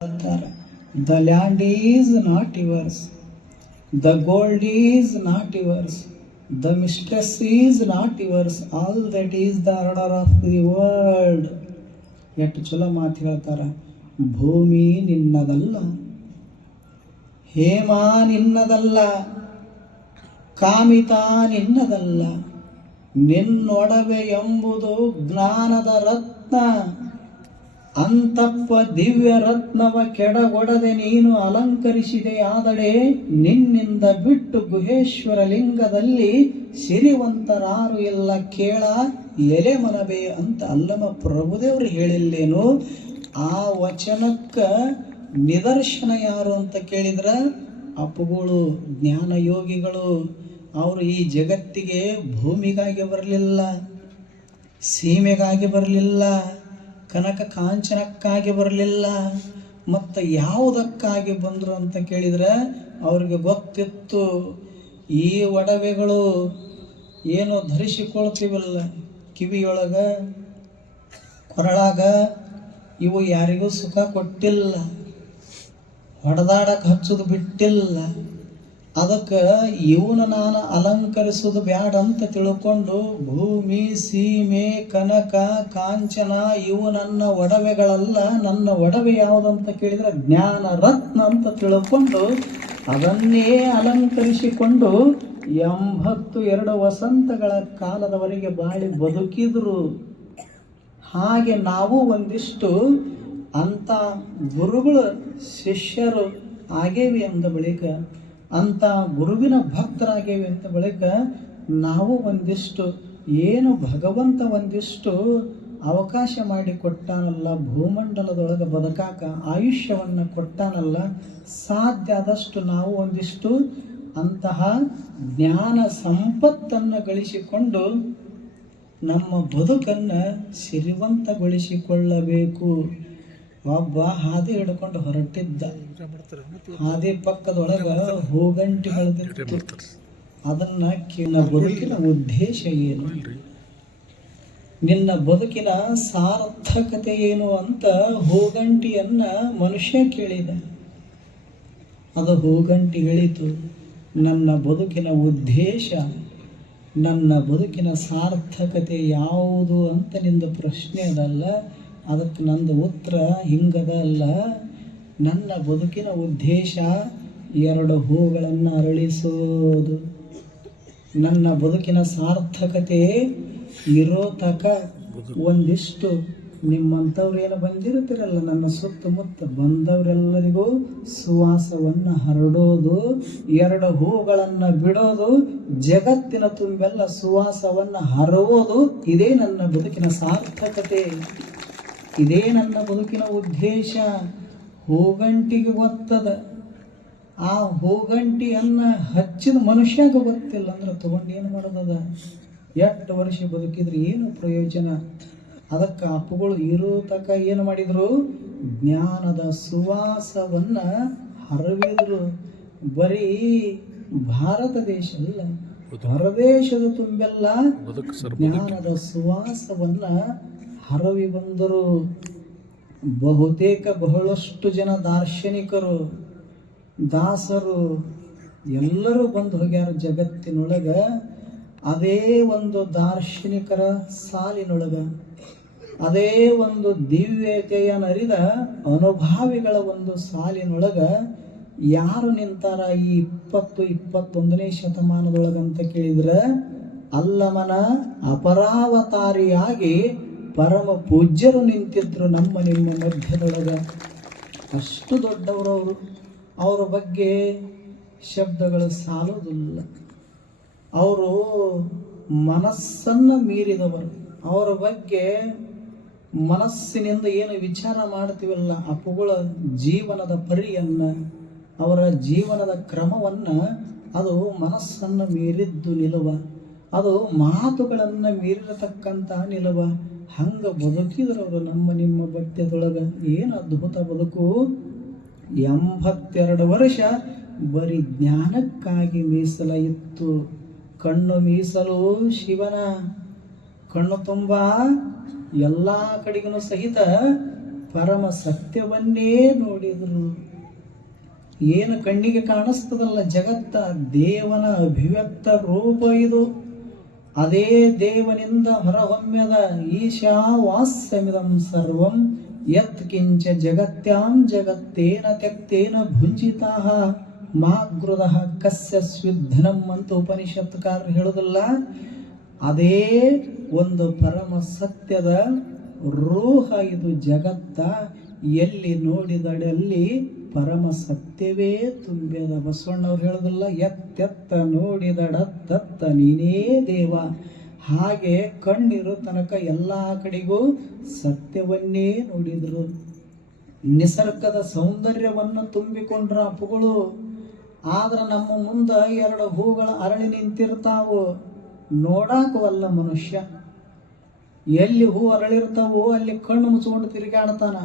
The land is not yours, the gold is not yours, the mistress is not yours, all that is the order of the world. ಎಷ್ಟು ಚಲೋ ಮಾತು ಹೇಳ್ತಾರ. ಭೂಮಿ ನಿನ್ನದಲ್ಲ, ಹೇಮ ನಿನ್ನದಲ್ಲ, ಕಾಮಿತ ನಿನ್ನದಲ್ಲ, ನಿನ್ನೊಡವೆ ಎಂಬುದು ಜ್ಞಾನದ ರತ್ನ. ಅಂತಪ್ಪ ದಿವ್ಯ ರತ್ನವ ಕೆಡಗೊಡದೆ ನೀನು ಅಲಂಕರಿಸಿದೆಯಾದಡೆ ನಿನ್ನಿಂದ ಬಿಟ್ಟು ಗುಹೇಶ್ವರ ಲಿಂಗದಲ್ಲಿ ಸಿರಿವಂತರಾರು ಎಲ್ಲ ಕೇಳ ಎಲೆ ಮನಬೆ ಅಂತ ಅಲ್ಲಮ ಪ್ರಭುದೇವರು ಹೇಳಿಲ್ಲೇನು? ಆ ವಚನಕ್ಕ ನಿದರ್ಶನ ಯಾರು ಅಂತ ಕೇಳಿದ್ರ ಅಪ್ಪುಗಳು ಜ್ಞಾನ ಯೋಗಿಗಳು. ಅವರು ಈ ಜಗತ್ತಿಗೆ ಭೂಮಿಗಾಗಿ ಬರಲಿಲ್ಲ, ಸೀಮೆಗಾಗಿ ಬರಲಿಲ್ಲ, ಕನಕ ಕಾಂಚನಕ್ಕಾಗಿ ಬರಲಿಲ್ಲ, ಮತ್ತು ಯಾವುದಕ್ಕಾಗಿ ಬಂದರು ಅಂತ ಕೇಳಿದರೆ ಅವ್ರಿಗೆ ಗೊತ್ತಿತ್ತು. ಈ ಒಡವೆಗಳು ಏನು ಧರಿಸಿಕೊಳ್ತೀವಲ್ಲ ಕಿವಿಯೊಳಗ ಕೊರಳಾಗ, ಇವು ಯಾರಿಗೂ ಸುಖ ಕೊಟ್ಟಿಲ್ಲ, ಹೊಡೆದಾಡಕ್ಕೆ ಹಚ್ಚೋದು ಬಿಟ್ಟಿಲ್ಲ. ಅದಕ್ಕೆ ಇವನು ನಾನು ಅಲಂಕರಿಸೋದು ಬ್ಯಾಡ ಅಂತ ತಿಳ್ಕೊಂಡು ಭೂಮಿ ಸೀಮೆ ಕನಕ ಕಾಂಚನ ಇವು ನನ್ನ ಒಡವೆಗಳಲ್ಲ. ನನ್ನ ಒಡವೆ ಯಾವುದಂತ ಕೇಳಿದರೆ ಜ್ಞಾನ ರತ್ನ ಅಂತ ತಿಳ್ಕೊಂಡು ಅದನ್ನೇ ಅಲಂಕರಿಸಿಕೊಂಡು 82 ವಸಂತಗಳ ಕಾಲದವರೆಗೆ ಬಾಳಿ ಬದುಕಿದ್ರು. ಹಾಗೆ ನಾವು ಒಂದಿಷ್ಟು ಅಂಥ ಗುರುಗಳು ಶಿಷ್ಯರು ಆಗೇವಿ ಅಂದ ಬಳಿಕ, ಅಂಥ ಗುರುವಿನ ಭಕ್ತರಾಗೇವಿ ಅಂತ ಬಳಿಕ ನಾವು ಒಂದಿಷ್ಟು ಏನು ಭಗವಂತ ಒಂದಿಷ್ಟು ಅವಕಾಶ ಮಾಡಿ ಕೊಟ್ಟಾನಲ್ಲ, ಭೂಮಂಡಲದೊಳಗೆ ಬದುಕಾಕ ಆಯುಷ್ಯವನ್ನು ಕೊಟ್ಟಾನಲ್ಲ, ಸಾಧ್ಯ ಆದಷ್ಟು ನಾವು ಒಂದಿಷ್ಟು ಅಂತಹ ಜ್ಞಾನ ಸಂಪತ್ತನ್ನು ಗಳಿಸಿಕೊಂಡು ನಮ್ಮ ಬದುಕನ್ನು ಸಿರಿವಂತಗೊಳಿಸಿಕೊಳ್ಳಬೇಕು. ಒಬ್ಬ ಹಾದಿ ಹಿಡ್ಕೊಂಡು ಹೊರಟಿದ್ದ. ಹಾದಿ ಪಕ್ಕದೊಳಗ ಹೂಗಂಟಿ ಬೆಳೆದಿತ್ತು. ಅದನ್ನ ನಿನ್ನ ಬದುಕಿನ ಉದ್ದೇಶ ಏನು, ನಿನ್ನ ಬದುಕಿನ ಸಾರ್ಥಕತೆ ಏನು ಅಂತ ಹೂಗಂಟಿಯನ್ನ ಮನುಷ್ಯ ಕೇಳಿದ. ಅದು ಹೂಗಂಟಿ ಹೇಳಿತು, ನನ್ನ ಬದುಕಿನ ಉದ್ದೇಶ, ನನ್ನ ಬದುಕಿನ ಸಾರ್ಥಕತೆ ಯಾವುದು ಅಂತ ನಿಂದ ಪ್ರಶ್ನೆ ಅದಲ್ಲ. ಅದಕ್ಕೆ ನಂದು ಉತ್ತರ ಹಿಂಗದ ಅಲ್ಲ. ನನ್ನ ಬದುಕಿನ ಉದ್ದೇಶ 2 ಹೂಗಳನ್ನು ಅರಳಿಸೋದು. ನನ್ನ ಬದುಕಿನ ಸಾರ್ಥಕತೆ ಇರೋ ತಕ ಒಂದಿಷ್ಟು ನಿಮ್ಮಂಥವ್ರು ಏನು ಬಂದಿರ್ತೀರಲ್ಲ, ನನ್ನ ಸುತ್ತಮುತ್ತ ಬಂದವರೆಲ್ಲರಿಗೂ ಸುವಾಸವನ್ನು ಹರಡೋದು, 2 ಹೂಗಳನ್ನು ಬಿಡೋದು, ಜಗತ್ತಿನ ತುಂಬೆಲ್ಲ ಸುವಾಸವನ್ನು ಹರವೋದು. ಇದೇ ನನ್ನ ಬದುಕಿನ ಸಾರ್ಥಕತೆ, ಇದೇ ನನ್ನ ಬದುಕಿನ ಉದ್ದೇಶ. ಹೂಗಂಟಿಗೆ ಗೊತ್ತದ. ಆ ಹೂಗಂಟಿಯನ್ನು ಹಚ್ಚಿದ ಮನುಷ್ಯಗೆ ಗೊತ್ತಿಲ್ಲ ಅಂದ್ರೆ ತಗೊಂಡು ಏನು ಮಾಡೋದದ? 8 ವರ್ಷ ಬದುಕಿದ್ರೆ ಏನು ಪ್ರಯೋಜನ? ಅದಕ್ಕೆ ಅಪ್ಪುಗಳು ಇರೋ ತಕ ಏನು ಮಾಡಿದರು? ಜ್ಞಾನದ ಸುವಾಸವನ್ನು ಹರವಿದ್ರು. ಬರೀ ಭಾರತ ದೇಶ ಅಲ್ಲ, ಹೊರದೇಶದ ತುಂಬೆಲ್ಲ ಜ್ಞಾನದ ಸುವಾಸವನ್ನು ಹರವಿ ಬಂದರು. ಬಹಳಷ್ಟು ಜನ ದಾರ್ಶನಿಕರು, ದಾಸರು ಎಲ್ಲರೂ ಬಂದು ಹೋಗ್ಯಾರ ಜಗತ್ತಿನೊಳಗ. ಅದೇ ಒಂದು ದಾರ್ಶನಿಕರ ಸಾಲಿನೊಳಗ, ಅದೇ ಒಂದು ದಿವ್ಯತೆಯನ್ನರಿದ ಅನುಭಾವಿಗಳ ಒಂದು ಸಾಲಿನೊಳಗ ಯಾರು ನಿಂತಾರ ಈ 20-21ನೇ ಶತಮಾನದೊಳಗಂತ ಕೇಳಿದ್ರೆ ಅಲ್ಲಮನ ಅಪರಾವತಾರಿಯಾಗಿ ಪರಮ ಪೂಜ್ಯರು ನಿಂತಿದ್ರು ನಮ್ಮ ನಿಮ್ಮ ಮಧ್ಯದೊಳಗ. ಅಷ್ಟು ದೊಡ್ಡವರವರು. ಅವರ ಬಗ್ಗೆ ಶಬ್ದಗಳು ಸಾಲೋದಿಲ್ಲ. ಅವರು ಮನಸ್ಸನ್ನು ಮೀರಿದವರು. ಅವರ ಬಗ್ಗೆ ಮನಸ್ಸಿನಿಂದ ಏನು ವಿಚಾರ ಮಾಡ್ತೀವಲ್ಲ, ಅಪ್ಪುಗಳ ಜೀವನದ ಪರಿಯನ್ನು, ಅವರ ಜೀವನದ ಕ್ರಮವನ್ನು, ಅದು ಮನಸ್ಸನ್ನು ಮೀರಿದ್ದು ನಿಲುವ, ಅದು ಮಾತುಗಳನ್ನು ಮೀರಿರತಕ್ಕಂಥ ನಿಲುವ. ಹಂಗೆ ಬದುಕಿದ್ರು ಅವರು ನಮ್ಮ ನಿಮ್ಮ ಮಧ್ಯದೊಳಗೆ. ಏನು ಅದ್ಭುತ ಬದುಕು! 82 ವರ್ಷ ಬರೀ ಜ್ಞಾನಕ್ಕಾಗಿ ಮೀಸಲ ಇತ್ತು. ಕಣ್ಣು ಮೀಸಲು ಶಿವನ, ಕಣ್ಣು ತುಂಬ ಎಲ್ಲ ಕಡೆಗೂ ಸಹಿತ ಪರಮ ಸತ್ಯವನ್ನೇ ನೋಡಿದರು. ಏನು ಕಣ್ಣಿಗೆ ಕಾಣಿಸ್ತದಲ್ಲ ಜಗತ್ತ, ದೇವನ ಅಭಿವ್ಯಕ್ತ ರೂಪ ಇದು. ಅದೇ ದೇವನಿಂದ ಹೊರಹೊಮ್ಮೆದ ಈಶಾವಾಸ್ಯಮಿದಂ ಸರ್ವಂ ಯತ್ ಕಿಂಚ ಜಗತ್ಯಾಂ ಜಗತ್ತೇನ ತ್ಯಕ್ತೇನ ಭುಂಜಿತಾಃ ಮಾಗೃದಃ ಕಸ್ಯ ಸ್ವಿಧನಂ ಅಂತ ಉಪನಿಷತ್ಕಾರರು ಹೇಳುವುದಿಲ್ಲ. ಅದೇ ಒಂದು ಪರಮ ಸತ್ಯದ ರೂಹ ಇದು ಜಗತ್ತ. ಎಲ್ಲಿ ನೋಡಿದಡಲ್ಲಿ ಪರಮ ಸತ್ಯವೇ ತುಂಬ್ಯದ. ಬಸವಣ್ಣವ್ರು ಹೇಳುದಿಲ್ಲ, ಎತ್ತೆತ್ತ ನೋಡಿದಡತ್ತತ್ತ ನೀನೇ ದೇವ. ಹಾಗೆ ಕಣ್ಣಿರೋ ತನಕ ಎಲ್ಲ ಕಡೆಗೂ ಸತ್ಯವನ್ನೇ ನೋಡಿದ್ರು. ನಿಸರ್ಗದ ಸೌಂದರ್ಯವನ್ನು ತುಂಬಿಕೊಂಡ್ರ ಅಪ್ಪುಗಳು. ಆದ್ರೆ ನಮ್ಮ ಮುಂದ 2 ಹೂಗಳ ಅರಳಿ ನಿಂತಿರ್ತಾವು, ನೋಡಾಕವಲ್ಲ ಮನುಷ್ಯ. ಎಲ್ಲಿ ಹೂ ಅರಳಿರ್ತಾವೋ ಅಲ್ಲಿ ಕಣ್ಣು ಮುಚ್ಕೊಂಡು ತಿರುಗಾಡ್ತಾನ.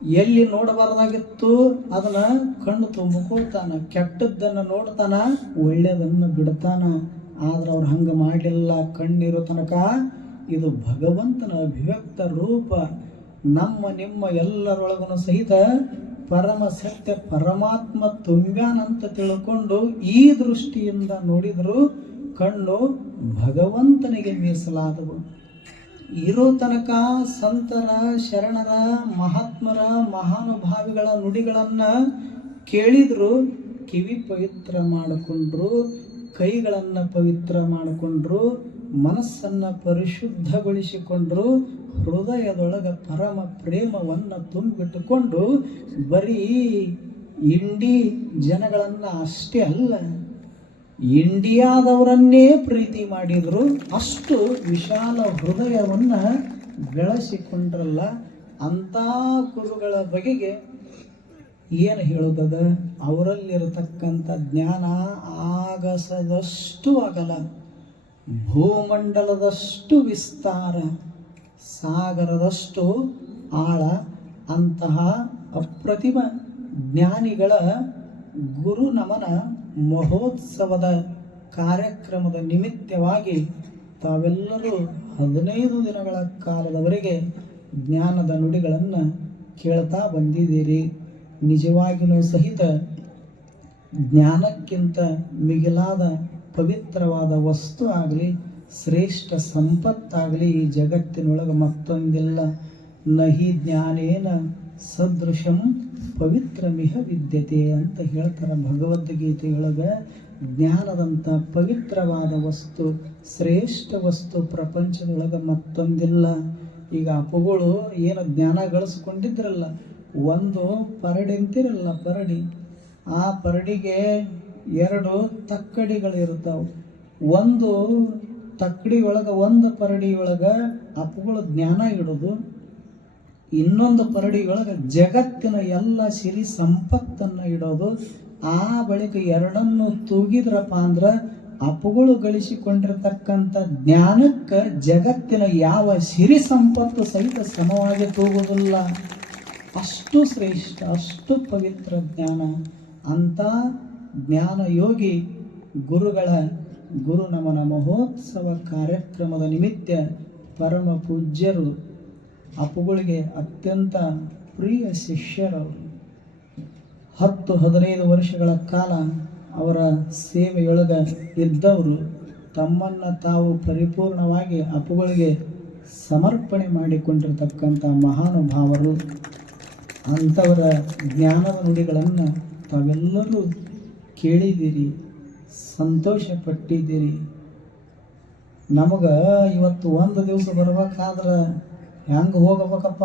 ಎಲ್ಲಿ ನೋಡಬಾರ್ದಾಗಿತ್ತು ಅದನ್ನ ಕಣ್ಣು ತುಂಬಿಕೊಳ್ತಾನ. ಕೆಟ್ಟದ್ದನ್ನು ನೋಡ್ತಾನ, ಒಳ್ಳೆಯದನ್ನು ಬಿಡ್ತಾನ. ಆದ್ರೆ ಅವ್ರು ಹಂಗ ಮಾಡಲಿಲ್ಲ. ಕಣ್ಣಿರೋ ತನಕ ಇದು ಭಗವಂತನ ಅಭಿವ್ಯಕ್ತ ರೂಪ. ನಮ್ಮ ನಿಮ್ಮ ಎಲ್ಲರೊಳಗೂ ಸಹಿತ ಪರಮ ಸತ್ಯ ಪರಮಾತ್ಮ ತುಂಬ್ಯಾನಂತ ತಿಳ್ಕೊಂಡು ಈ ದೃಷ್ಟಿಯಿಂದ ನೋಡಿದ್ರು ಕಣ್ಣು ಭಗವಂತನಿಗೆ ಮೀಸಲಾದವು. ಇರೋ ತನಕ ಸಂತರ, ಶರಣರ, ಮಹಾತ್ಮರ, ಮಹಾನುಭಾವಿಗಳ ನುಡಿಗಳನ್ನು ಕೇಳಿದ್ರು, ಕಿವಿ ಪವಿತ್ರ ಮಾಡಿಕೊಂಡ್ರು, ಕೈಗಳನ್ನು ಪವಿತ್ರ ಮಾಡಿಕೊಂಡ್ರು, ಮನಸ್ಸನ್ನು ಪರಿಶುದ್ಧಗೊಳಿಸಿಕೊಂಡ್ರು, ಹೃದಯದೊಳಗೆ ಪರಮ ಪ್ರೇಮವನ್ನು ತುಂಬಿಟ್ಟುಕೊಂಡು ಬರೀ ಇಂಡಿ ಜನಗಳನ್ನು ಅಷ್ಟೇ ಅಲ್ಲ, ಇಂಡಿಯಾದವರನ್ನೇ ಪ್ರೀತಿ ಮಾಡಿದ್ರು. ಅಷ್ಟು ವಿಶಾಲ ಹೃದಯವನ್ನು ಬೆಳೆಸಿಕೊಂಡ್ರಲ್ಲ. ಅಂಥ ಗುರುಗಳ ಬಗೆಗೆ ಏನು ಹೇಳುತ್ತದೆ? ಅವರಲ್ಲಿರತಕ್ಕಂಥ ಜ್ಞಾನ ಆಗಸದಷ್ಟು ಅಗಲ, ಭೂಮಂಡಲದಷ್ಟು ವಿಸ್ತಾರ, ಸಾಗರದಷ್ಟು ಆಳ. ಅಂತಹ ಅಪ್ರತಿಮ ಜ್ಞಾನಿಗಳ ಗುರು ನಮನ ಮಹೋತ್ಸವದ ಕಾರ್ಯಕ್ರಮದ ನಿಮಿತ್ತವಾಗಿ ತಾವೆಲ್ಲರೂ 15 ದಿನಗಳ ಕಾಲದವರೆಗೆ ಜ್ಞಾನದ ನುಡಿಗಳನ್ನು ಕೇಳ್ತಾ ಬಂದಿದ್ದೀರಿ. ನಿಜವಾಗಿಯೂ ಸಹಿತ ಜ್ಞಾನಕ್ಕಿಂತ ಮಿಗಿಲಾದ ಪವಿತ್ರವಾದ ವಸ್ತು ಆಗಲಿ, ಶ್ರೇಷ್ಠ ಸಂಪತ್ತಾಗಲಿ ಈ ಜಗತ್ತಿನೊಳಗೆ ಮತ್ತೊಂದಿಲ್ಲ. ನಹಿ ಜ್ಞಾನೇನ ಸದೃಶಂ ಪವಿತ್ರಮಿಹ ವಿದ್ಯತೆ ಅಂತ ಹೇಳ್ತಾರೆ ಭಗವದ್ಗೀತೆಯೊಳಗೆ. ಜ್ಞಾನದಂಥ ಪವಿತ್ರವಾದ ವಸ್ತು, ಶ್ರೇಷ್ಠ ವಸ್ತು ಪ್ರಪಂಚದೊಳಗೆ ಮತ್ತೊಂದಿಲ್ಲ. ಈಗ ಅಪ್ಪುಗಳು ಏನು ಜ್ಞಾನ ಗಳಿಸ್ಕೊಂಡಿದ್ರಲ್ಲ, ಒಂದು ಪರಡಿ ಅಂತಿರಲ್ಲ, ಪರಡಿ, ಆ ಪರಡಿಗೆ 2 ತಕ್ಕಡಿಗಳಿರ್ತಾವೆ. ಒಂದು ತಕ್ಕಡಿ ಒಳಗೆ, ಒಂದು ಪರಡಿ ಒಳಗೆ ಅಪ್ಪುಗಳು ಜ್ಞಾನ ಇಡೋದು, ಇನ್ನೊಂದು ಪರಡಿ ಒಳಗೆ ಜಗತ್ತಿನ ಎಲ್ಲ ಸಿರಿ ಸಂಪತ್ತನ್ನು ಇಡೋದು. ಆ ಬಳಿಕ 2ನ್ನು ತೂಗಿದ್ರಪ್ಪ ಅಂದ್ರೆ ಅಪ್ಪುಗಳು ಗಳಿಸಿಕೊಂಡಿರ್ತಕ್ಕಂಥ ಜ್ಞಾನಕ್ಕೆ ಜಗತ್ತಿನ ಯಾವ ಸಿರಿ ಸಂಪತ್ತು ಸಹಿತ ಸಮವಾಗಿ ತೂಗುವುದಿಲ್ಲ. ಅಷ್ಟು ಶ್ರೇಷ್ಠ, ಅಷ್ಟು ಪವಿತ್ರ ಜ್ಞಾನ. ಅಂಥ ಜ್ಞಾನ ಯೋಗಿ ಗುರುಗಳ ಗುರು ನಮನ ಮಹೋತ್ಸವ ಕಾರ್ಯಕ್ರಮದ ನಿಮಿತ್ತ ಪರಮ ಪೂಜ್ಯರು ಅಪ್ಪುಗಳಿಗೆ ಅತ್ಯಂತ ಪ್ರಿಯ ಶಿಷ್ಯರವರು. 10-15 ವರ್ಷಗಳ ಕಾಲ ಅವರ ಸೇವೆಯೊಳಗೆ ಇದ್ದವರು ತಮ್ಮನ್ನು ತಾವು ಪರಿಪೂರ್ಣವಾಗಿ ಅಪ್ಪುಗಳಿಗೆ ಸಮರ್ಪಣೆ ಮಾಡಿಕೊಂಡಿರ್ತಕ್ಕಂಥ ಮಹಾನುಭಾವರು. ಅಂಥವರ ಜ್ಞಾನದ ನುಡಿಗಳನ್ನು ತಾವೆಲ್ಲರೂ ಕೇಳಿದ್ದೀರಿ, ಸಂತೋಷಪಟ್ಟಿದ್ದೀರಿ. ನಮಗೆ ಇವತ್ತು ಒಂದು ದಿವಸ ಬರ್ಬೇಕಾದ್ರೆ ಹೆಂಗೆ ಹೋಗಬೇಕಪ್ಪ